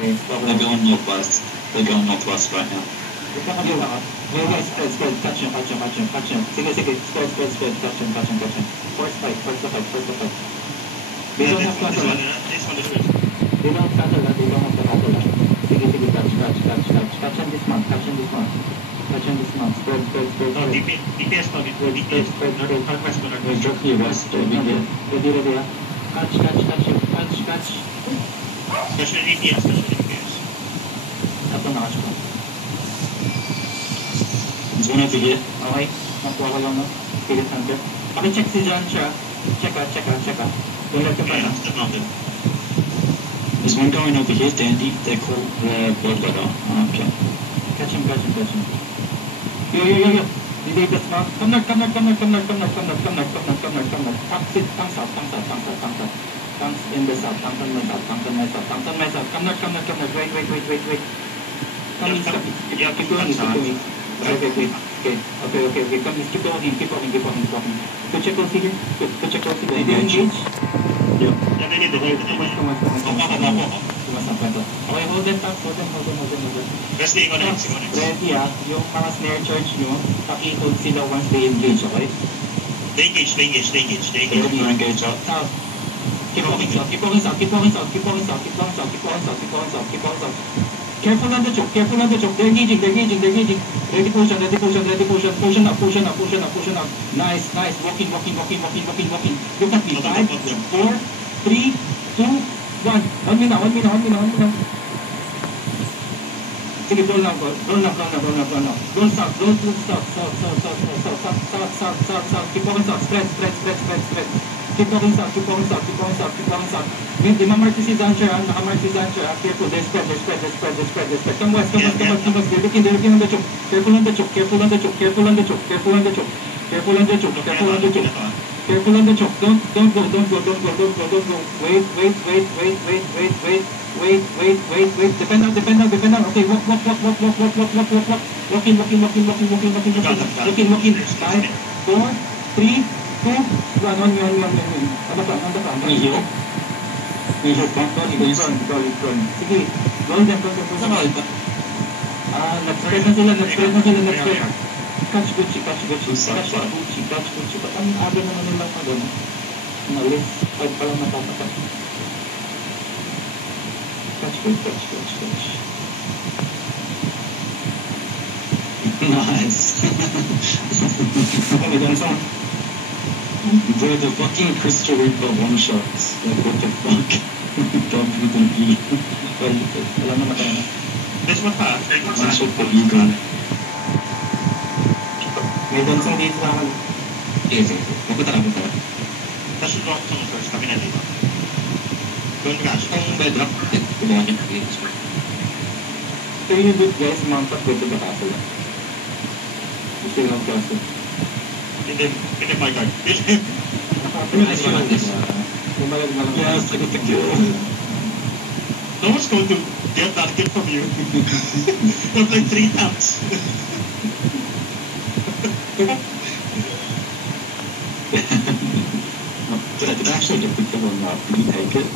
They're going northwest. They're going northwest right now. Spread, catch him. Sige, spread, catch him. Force the fight. They don't have cattle. They don't have cattle. Sige, catch him this month. Spread. No, DPS. Spread. Just the west. Ready. Catch. Special DPS. Ito na ko. There's one over here. Okay, nakuha ko lang no. Spirit Hunter. Paki-check si John siya. Check out. Don't let him Okay, run. that's the mountain. There's one going over here, Dandy. They're called Bloodletter. Okay. Catch him. Yo. Did they just mark? Come north. Tanks in the south. Tanks on my south. Come north. Wait. Come east. Keep going. Okay. Come east. Keep walking. Put your close here. Did they engage? Yeah. Yeah, they need the whole Tumas. Okay, hold them. Resting on X. Ready yung mga snare charge nyo, paki-hold sila once they engage, okay? They engage. They're engaged up. South. Keep walking south. Careful on the choke. They're engaging. Ready potion up. Nice. Walking. Look at me. 5, 4, 3, 2, 1. 1 minute now. Sige, roll now. Roll south. Keep walking south. Spread. Keep walking south. Nakamark si Zancher. Careful, they spread. Come west. They're looking on the choke. Careful on the choke. Don't go. Wait. Depend now. Okay, walk. Walking. 5, 4, 3, 2, 1. On the front. Can you heal? Front. Sige, roll them. Nag-spread na sila. Catch Gucci. Ba't ang aga naman nila pa doon? Naulit. 5 pa lang natapatak. Catch. Nice. Okay, done song. They're the fucking Crystal Reaper one-shots. Like, what the fuck? Don't even be. Wala na matay na. This one pa. One-shot for Eagle. May done song dito lang. Sige. Pupunta na. Tapos yung drop song first. Kami na dito. Don't rush. Kung bedrock, gumawa niya. So you good guys, mount up go to the castle. Gusto lang castle. Hit my card. Nice one, this one. Bumalag. Yes, I got the kill. No one's going to get that kill from you. That's like 3 taps. Did I actually get the kill or not? Did you take it?